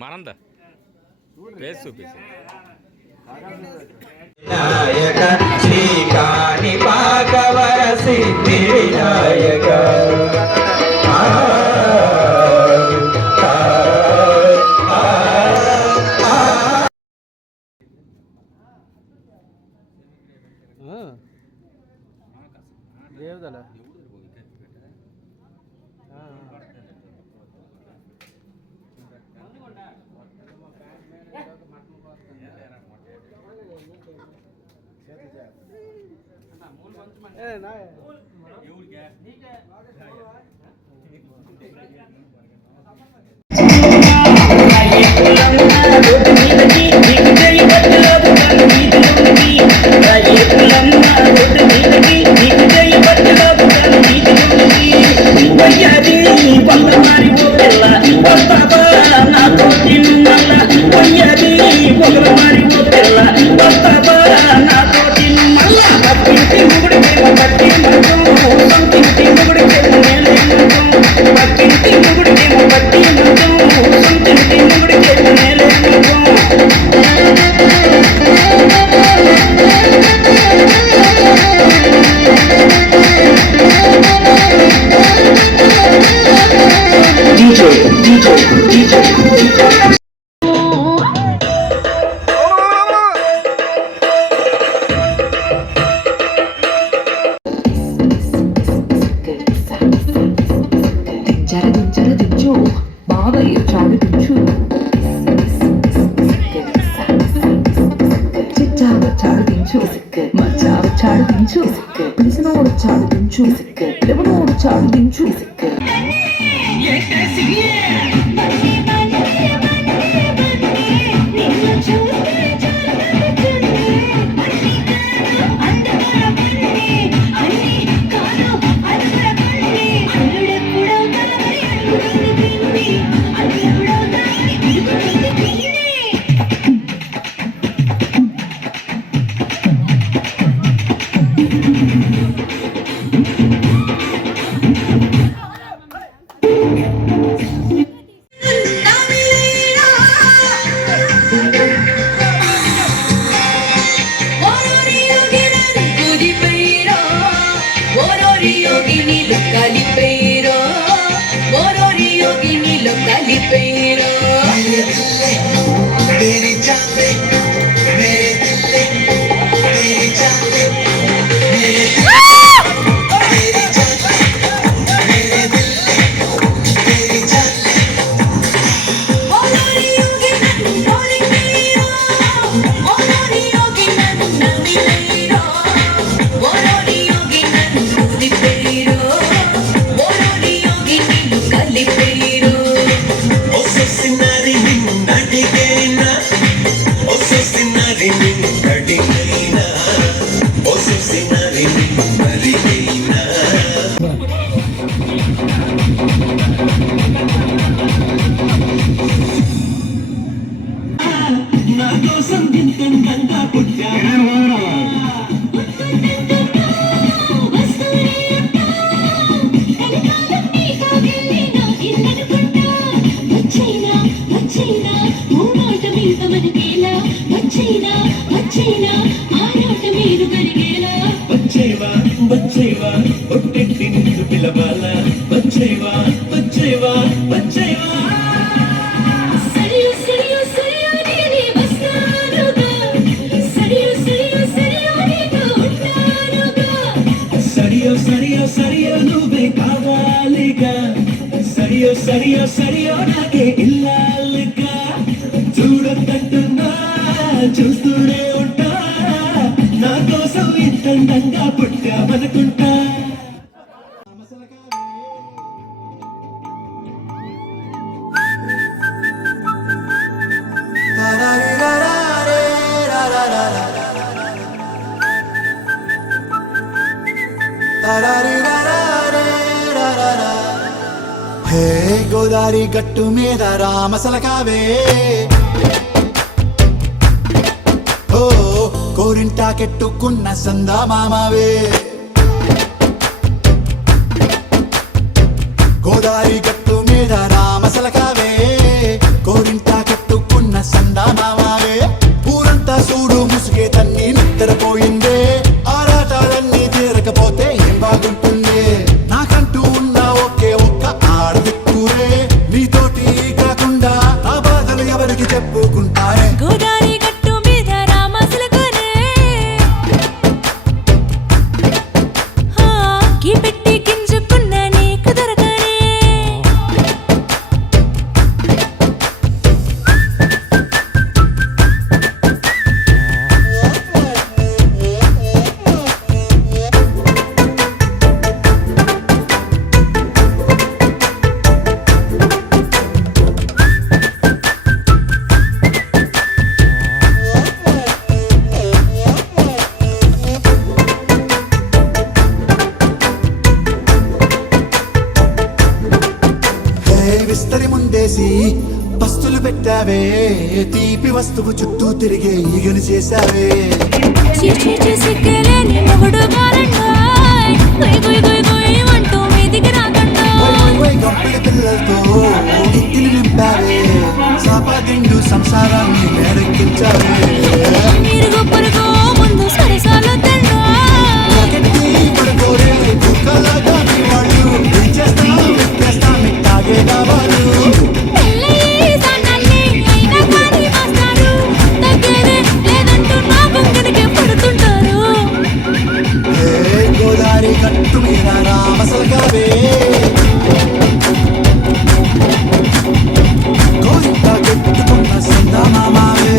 మనందా వేసి చూపించి వినాయక శ్రీకాణి పాకవర సిద్ధి వినాయక దేవదల జరదించు బావయ్య చాడుదించు చిచ్చావ చాడుదించు మచ్చావ చాడుదించు పిలిసినోడు చాడుదించు పిలవనోడు చాడుదించు వచ్చేవా ఒట్టెట్టి నిన్ను పిలవాల వచ్చేవా వచ్చేవా వచ్చేవా సరియో సరియో సరియో నువ్వే కావాలిగా సరియో సరియో సరియో నాకే ఇల్లాలిగా చూడొద్దంటున్నా చూస్తూనే ఉంటా నా కోసం ఇంతంగా పుట్టామనుకుంటా హే గోదారి గట్టు మీద రామసలకావే ఓ కోరింటా కెట్టుకున్న సందా మామావే విస్తరి ముందేసి పస్తులు పెట్టావే తీపి వస్తువు చుట్టూ తిరిగే ఈగలు చేశావే గంపలి పిల్లలతో ఇంటిని నింపావే సాపాదిండు సంసారాన్ని మేరెక్కించావే పడుకోరే కుక్కలాగా మీ వాళ్ళు చేస్తా మిట్టాగే కావాలి గోదారి గట్టు మీద రామసలకావే గోరింట పెట్టుకున్న సందమామావే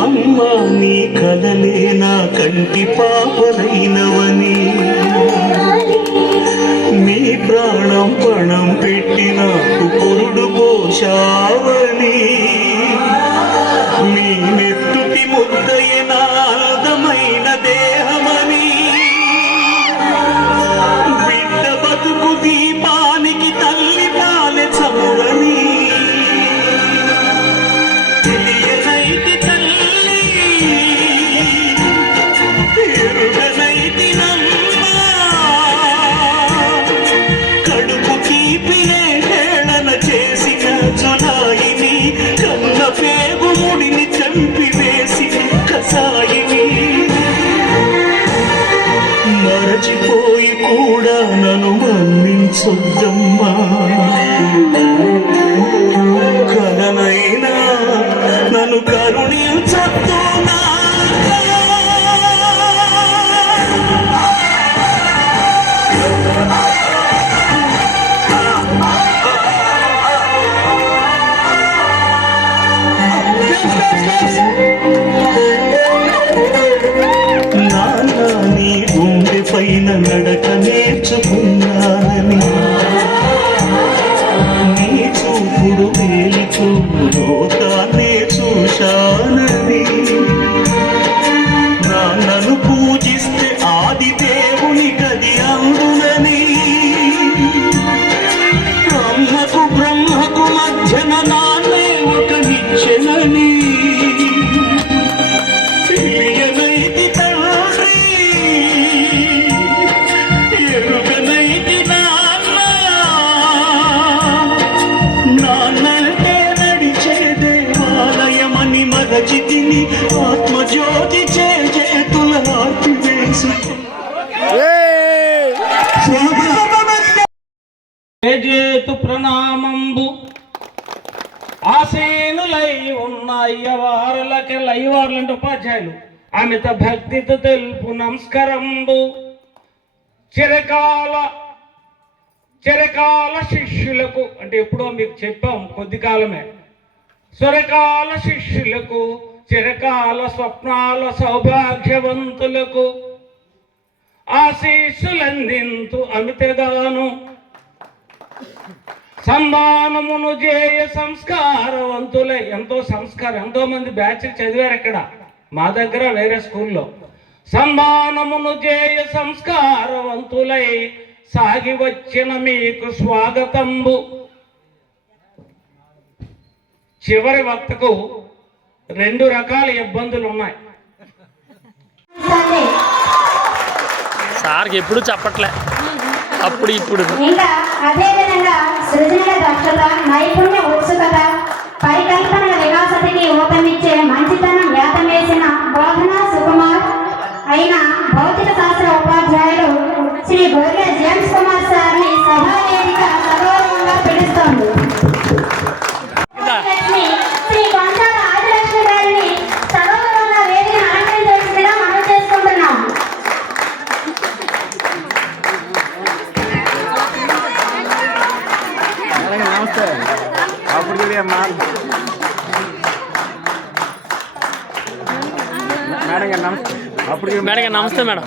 అమ్మా నీ కలలే నా కంటి పాపనైనవని నీ ప్రాణం పణం పెట్టి నాకు పొరుడు పోషావని నీ నెత్తుటి ముద్దయ నాదమైన దేహమని బిడ్డ బతుకు దీపానికి తల్లి పాలె చమురని తెలియనైతి తల్లి ఎరుగనైతి నమ్మా కడుపు తీపిలే హేళన చేసిన జులాయిని కన్న పేగు ముడిని చంపివేసి కసాయిని మరచిపోయి కూడా నన్ను మన్నించొద్దమ్మా కలనైనా నన్ను కరుణించొద్దునా నాన్న నీ గుండె పైన నడక నేర్చుకున్నాను నన్ను పూజిస్తే ఆది దేవుని గది అందునని బ్రహ్మకు బ్రహ్మకు మధ్యన నాన్నే ఒక నిచ్చెనని తెలియనైతి తండ్రి ఎరుగనైతి నాన్నంటే నడిచే దేవాలయమని మరచితిని ఆత్మజ్యోతి చేతుల వేసు చేతు ప్రణామంబు ఆసేనులై ఉన్న అయ్యవారులకి అయ్యవారులు అంటే ఉపాధ్యాయులు అమిత భక్తితో తెలుపు నమస్కారంబు చిరకాల శిష్యులకు అంటే ఎప్పుడో మీకు చెప్పాం కొద్ది కాలమే చిరకాల శిష్యులకు చిరకాల స్వప్నాల సౌభాగ్యవంతులకు ఆశీస్సులందింతు అమితగాను సంధానమును చేయ సంస్కారవంతులై ఎంతో మంది బ్యాచ్ చదివారు ఇక్కడ మా దగ్గర వేరే స్కూల్లో సంధానమును చేయ సంస్కారవంతులై సాగి వచ్చిన మీకు స్వాగతంబు. చివరి వక్తకు 2 రకాల ఇబ్బందులు ఉన్నాయి. సార్కి ఎప్పుడు చెప్పట్లే, అప్పుడు ఇప్పుడు ఇంకా అదే విధంగా సృజనల దక్షత, నైపుణ్య ఉత్సుకత, పరికల్పనల వికాసతకి ఊతమిచ్చే మంచితనం యాతం వేసిన బోధనా సుకుమార్ అయిన భౌతిక శాస్త్ర ఉపాధ్యాయులు శ్రీ గోర్లె జేమ్స్ కుమార్ సార్ని సభావేదిక సగౌరవంగా పిలుస్తోంది. శ్రీ కొంచాల ఆదిలక్ష్మి గారిని సగౌరవంగా వేదికను అలంకరించవలసిందిగా మనం చేసుకుంటున్నాం. నమస్తే. అప్పుడు మేడం గారు నమస్తే. అప్పుడు మేడం గారు నమస్తే మేడం.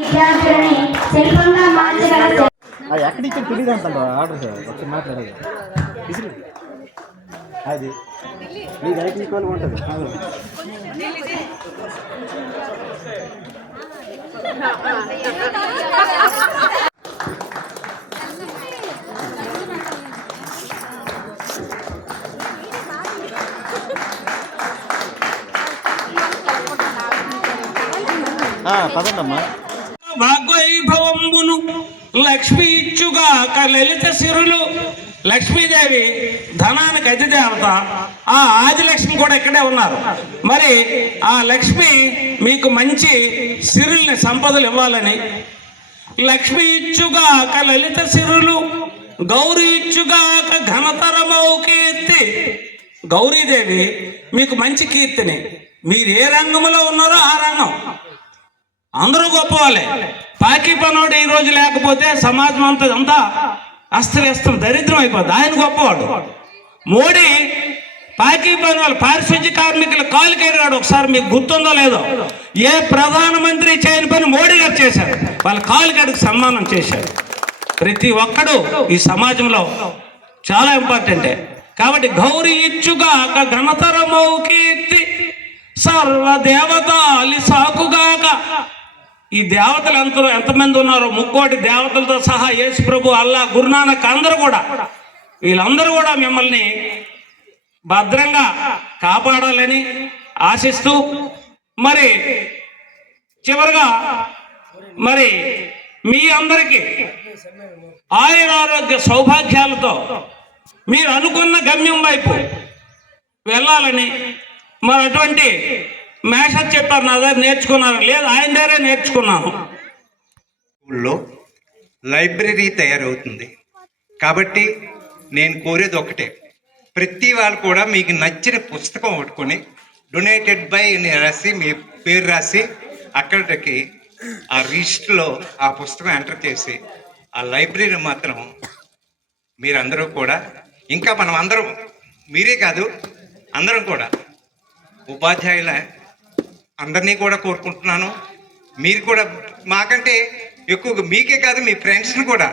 విద్యార్థులని శిల్పంగా మార్చగల ఎక్కడి నుంచి తెలియదు అంటారు ఆర్డర్ ఒకటి మాట్లాడదు అది మీ దగ్గర ఈక్వల్ ఉంటుంది. పదండమ్మా. భాగ్వైభవంబును లక్ష్మి ఇచ్చుగాక లలిత సిరులు. లక్ష్మీదేవి ధనానికి అధిదేవత. ఆ ఆదిలక్ష్మి కూడా ఇక్కడే ఉన్నారు. మరి ఆ లక్ష్మి మీకు మంచి సిరుల్ని సంపదలు ఇవ్వాలని లక్ష్మి ఇచ్చుగాక లలిత సిరులు గౌరీ ఇచ్చుగాక ఘనతరమౌ కీర్తి. గౌరీదేవి మీకు మంచి కీర్తిని, మీరు ఏ రంగంలో ఉన్నారో ఆ రంగం అందరూ గొప్పవాళ్ళే. పాకి పనోడు ఈ రోజు లేకపోతే సమాజం అంతా అస్తవ్యస్తం దరిద్రం అయిపోద్ది. ఆయన గొప్పవాడు. మోడీ పాకి పని వాళ్ళు పారిశుద్ధ్య కార్మికుల కాలు కేరాడు. ఒకసారి మీకు గుర్తుందో లేదో, ఏ ప్రధానమంత్రి చేయని పని మోడీ గారు చేశారు. వాళ్ళ కాలు కడుకు సన్మానం చేశారు. ప్రతి ఒక్కడు ఈ సమాజంలో చాలా ఇంపార్టెంటే. కాబట్టి గౌరీ ఇచ్చుగాక ఘనతరమౌ కీర్తి సర్వదేవతాలి సాకుగాక. ఈ దేవతలు ఎంతమంది ఉన్నారో, 3 కోటి దేవతలతో సహా యేసు ప్రభు, అల్లా, గురునానక్ అందరూ కూడా, వీళ్ళందరూ కూడా మిమ్మల్ని భద్రంగా కాపాడాలని ఆశిస్తూ, మరి చివరిగా మరి మీ అందరికీ ఆయురారోగ్య సౌభాగ్యాలతో మీరు అనుకున్న గమ్యం వైపు వెళ్ళాలని మరి అటువంటి మేషర్ చెప్పారు, నా దగ్గర నేర్చుకున్నారు లేదు, ఆయన దగ్గరే నేర్చుకున్నాను. స్కూల్లో లైబ్రరీ తయారవుతుంది కాబట్టి నేను కోరేది ఒకటే, ప్రతి వాళ్ళు కూడా మీకు నచ్చిన పుస్తకం పట్టుకొని డొనేటెడ్ బై అని రాసి మీ పేరు రాసి అక్కడికి ఆ రిజిస్టర్లో ఆ పుస్తకం ఎంటర్ చేసి ఆ లైబ్రరీ మాత్రం మీరందరూ కూడా, ఇంకా మనం అందరం, మీరే కాదు అందరం కూడా ఉపాధ్యాయుల అందరినీ కూడా కోరుకుంటున్నాను. మీరు కూడా మాకంటే ఎక్కువగా మీకే కాదు మీ ఫ్రెండ్స్ని కూడా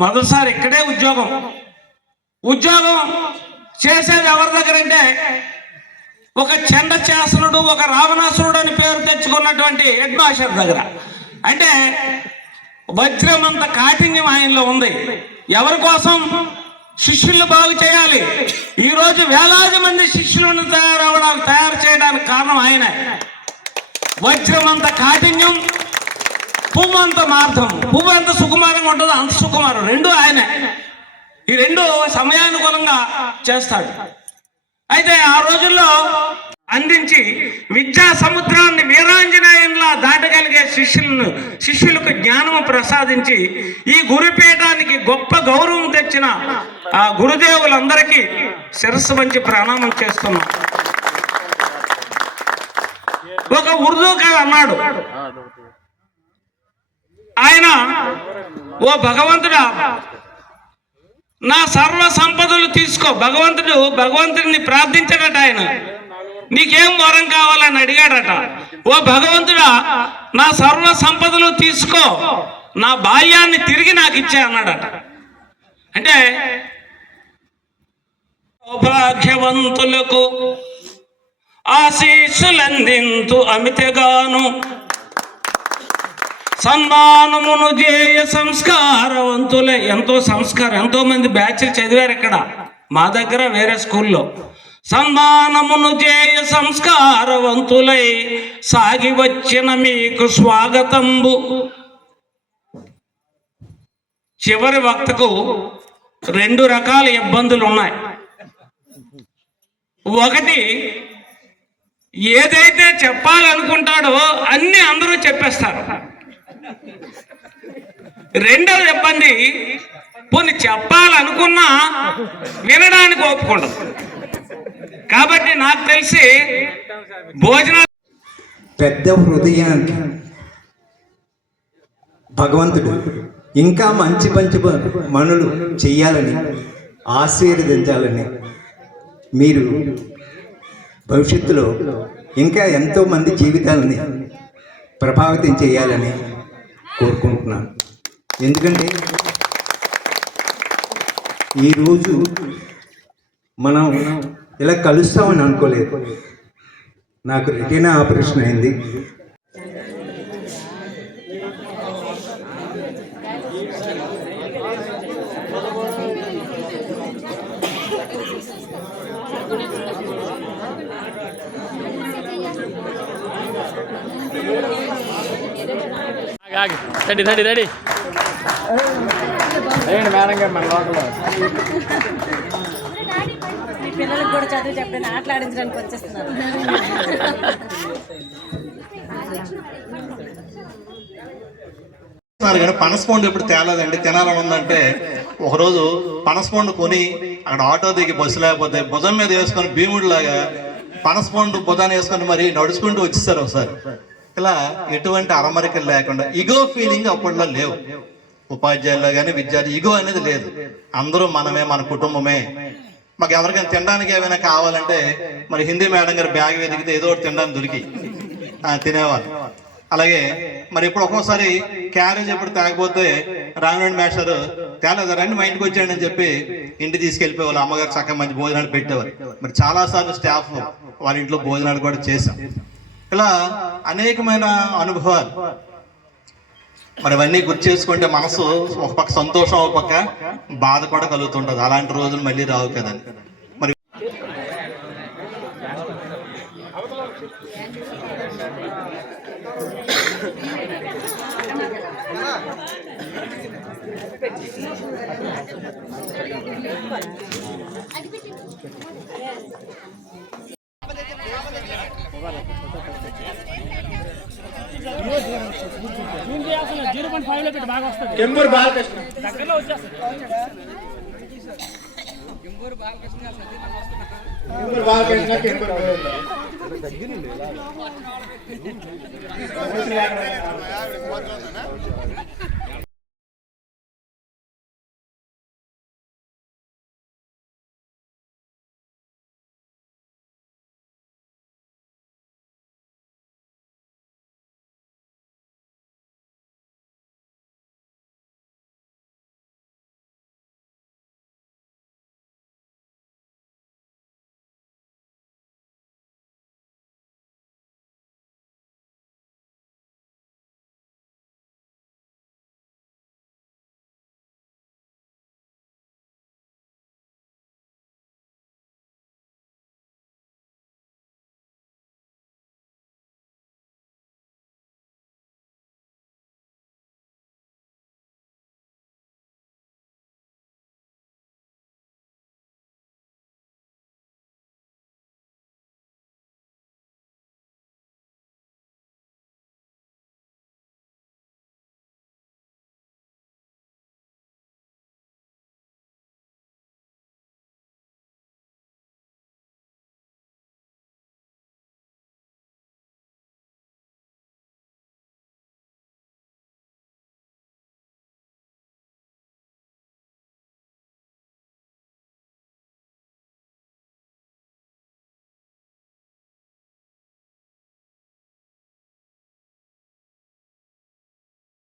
మొదటిసారి ఇక్కడే ఉద్యోగం చేసేది ఎవరి దగ్గర అంటే ఒక చండశాసనుడు, ఒక రావణాసురుడు అని పేరు తెచ్చుకున్నటువంటి హెడ్ మాస్టర్ దగ్గర. అంటే వజ్రమంత కాఠిన్యం ఆయనలో ఉంది. ఎవరి కోసం? శిష్యులు బాగు చేయాలి. ఈరోజు వేలాది మంది శిష్యులను తయారు చేయడానికి కారణం ఆయనే. వజ్రమంత కాఠిన్యం, పువ్వు అంత మార్ధం. పువ్వు ఎంత సుకుమారంగా ఉంటుందో అంత సుకుమారం. రెండు ఆయనే. ఈ రెండు సమయానుకూలంగా చేస్తాడు. అయితే ఆ రోజుల్లో అందించి విద్యా సముద్రాన్ని వీరాంజనేయంలా దాటగలిగే శిష్యులకు జ్ఞానము ప్రసాదించి ఈ గురుపీఠానికి గొప్ప గౌరవం తెచ్చిన ఆ గురుదేవులందరికీ శిరస్సు వంచి ప్రణామం చేస్తున్నాం. ఒక ఉర్దూ కవి అన్నాడు, ఆయన, ఓ భగవంతుడా నా సర్వ సంపదలు తీసుకో. భగవంతుడిని ప్రార్థించాడట ఆయన. నీకేం వరం కావాలని అడిగాడట. ఓ భగవంతుడా నా సర్వ సంపదలు తీసుకో, నా బాల్యాన్ని తిరిగి నాకు ఇచ్చే అన్నాడట. అంటే సౌభాగ్యవంతులకు ఆశీస్సులందింతు అమితగాను సన్మానమును చేయ సంస్కారవంతులే. ఎంతో మంది బ్యాచ్లు చదివారు ఇక్కడ మా దగ్గర, వేరే స్కూల్లో. సన్మానమును చేయ సంస్కారవంతులై సాగి వచ్చిన మీకు స్వాగతంబు. చివరి వక్తకు 2 రకాల ఇబ్బందులు ఉన్నాయి. ఒకటి, ఏదైతే చెప్పాలనుకుంటాడో అన్ని అందరూ చెప్పేస్తారు. రెండవ ఇబ్బంది, పోనీ చెప్పాలనుకున్నా వినడానికి ఒప్పుకోండి. కాబట్టి నాకు తెలిసి భోజనాలు పెద్ద హృదయానికి భగవంతుడు ఇంకా మంచి మనులు చెయ్యాలని ఆశీర్వదించాలని, మీరు భవిష్యత్తులో ఇంకా ఎంతోమంది జీవితాలని ప్రభావితం చేయాలని కోరుకుంటున్నాను. ఎందుకంటే ఈరోజు మనం ఇలా కలుస్తామని అనుకోలేదు. నాకు రెటీనా ఆపరేషన్ అయింది. రెడీ అదేంటి మేడం గారు మన లోపల పిల్లలకు కూడా చదువు చెప్పండి, ఆటలాడించడానికి వచ్చేస్తున్నారు. కానీ పనసపండు ఎప్పుడు తేలేదండి. తినాలని ఉందంటే ఒకరోజు పనసపండు కొని అక్కడ ఆటో దిగి బస్సు లేకపోతే భుజం మీద వేసుకొని భీముడిలాగా పనసపండు భుజాన్ని వేసుకొని మరి నడుచుకుంటూ వచ్చేసారు ఒకసారి. ఇలా ఎటువంటి అరమరికలు లేకుండా, ఇగో ఫీలింగ్ అప్పట్లో లేవు. ఉపాధ్యాయుల్లో కానీ విద్యార్థి ఇగో అనేది లేదు. అందరూ మనమే, మన కుటుంబమే. మాకు ఎవరికైనా తినడానికి ఏమైనా కావాలంటే మరి హిందీ మేడం గారు బ్యాగ్ వెతికితే ఏదో ఒకటి తినడానికి దొరికి తినేవాళ్ళు. అలాగే మరి ఇప్పుడు ఒక్కోసారి క్యారేజ్ ఎప్పుడు తాగపోతే రామనాయుడు మాస్టర్ తేలేదు, రండి మా ఇంటికి వచ్చాడు అని చెప్పి ఇంటికి తీసుకెళ్ళిపోయేవాళ్ళు. అమ్మగారు చక్కగా మంచి భోజనాలు పెట్టేవారు. మరి చాలాసార్లు స్టాఫ్ వాళ్ళ ఇంట్లో భోజనాలు కూడా చేశాం. ఇలా అనేకమైన అనుభవాలు. మరి అవన్నీ గుర్తు చేసుకుంటే మనసు ఒక పక్క సంతోషం, ఒక పక్క బాధ కూడా కలుగుతుంటది. అలాంటి రోజులు మళ్ళీ రావు కదండి. మరి బాలకృష్ణ